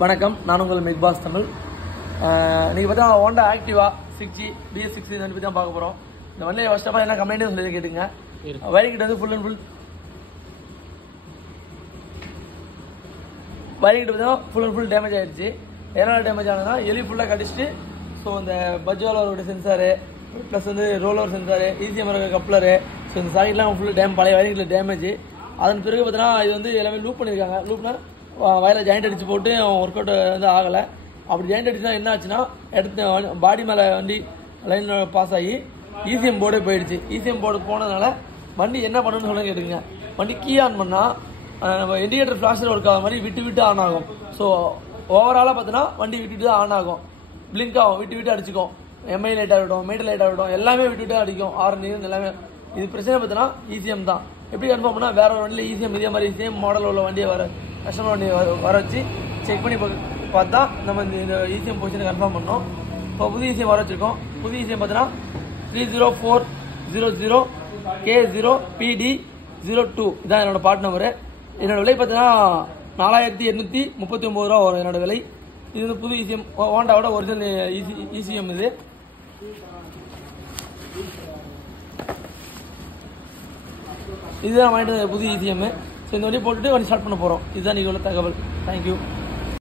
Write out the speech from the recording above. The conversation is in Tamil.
வணக்கம், நான் உங்கள் மிக்பாஸ் தமிழ். நீங்கள் பார்த்தா ஹோண்டா ஆக்டிவா 6G BS6 இதை பற்றி தான் பார்க்க போகிறோம். இந்த வண்டியை ஃபர்ஸ்ட் ஆஃப் ஆல் என்ன கம்ப்ளைண்ட் சொல்லி கேட்டுங்க. வயர்கிட்ட வந்து ஃபுல் அண்ட் ஃபுல் வயர்கிட்ட பார்த்தா ஃபுல் அண்ட் ஃபுல் டேமேஜ் ஆயிடுச்சு. எதனால் டேமேஜ் ஆனதுன்னா எலி ஃபுல்லாக கடிச்சிட்டு ஸோ இந்த பஜ்வாலோட சென்சாரு ப்ளஸ் வந்து ரோலோவர் சென்சாரு ECM கப்ளரு ஸோ இந்த சாக்கெட்லாம் ஃபுல்லாக பழைய வயரிங்கில் டேமேஜ். அதன் பிறகு பார்த்தீங்கன்னா இது வந்து எல்லாமே லூப் பண்ணியிருக்காங்க. லூப்னா வயரில் ஜாயிண்ட் அடித்து போட்டு ஒர்க் அவுட் வந்து ஆகலை. அப்படி ஜாயிண்ட் அடிச்சுனா என்ன ஆச்சுன்னா எடுத்து பாடி மேலே வண்டி லைனில் பாஸ் ஆகி ECM போர்டே போயிடுச்சு. ECM போர்டு போனதுனால வண்டி என்ன பண்ணணும்னு சொல்ல கேட்டுங்க. வண்டி கீ ஆன் பண்ணால் நம்ம இண்டிகேட்டர் ஃப்ளாஷில் ஒர்க் ஆகிற மாதிரி விட்டு விட்டு ஆன் ஆகும். ஸோ ஓவராலாக பார்த்தீங்கன்னா வண்டி விட்டு தான் ஆன் ஆகும், பிளிங்க் ஆகும், விட்டு விட்டு அடிச்சுக்கும். MI லைட் ஆகட்டும், மீட்டர் லைட் ஆகட்டும், எல்லாமே விட்டு விட்டு அடிக்கும். ஆரன் எல்லாமே இது பிரச்சனை பார்த்தீங்கன்னா ECM தான். எப்படி கன்ஃபார்ம் பண்ணால் வேற ஒரு வண்டியில் ECM இதே மாதிரி சேம் மாடல் உள்ள வண்டியை கஸ்டமர் வண்டியை வர வச்சு செக் பண்ணி பார்த்தா நம்ம இந்த ECM பொசிஷனை கன்ஃபார்ம் பண்ணோம். இப்போ புது ECM வர வச்சுருக்கோம். புது ECM பார்த்தீங்கன்னா 30400 K0PD02 இதான் என்னோட பார்ட் நம்பரு. என்னோட விலை பார்த்தீங்கன்னா 4839 ரூபா வரும் என்னோட விலை. இது வந்து புது ECM ஹோண்டாவோட ஒரிஜினல் ECM இது. இதுதான் வாங்கிட்டு புது ECM. ஸோ இந்த வண்டி போட்டுட்டு வண்டி ஸ்டார்ட் பண்ண போகிறோம். இதுதான் நீங்கள் உள்ள தகவல். தேங்க்யூ.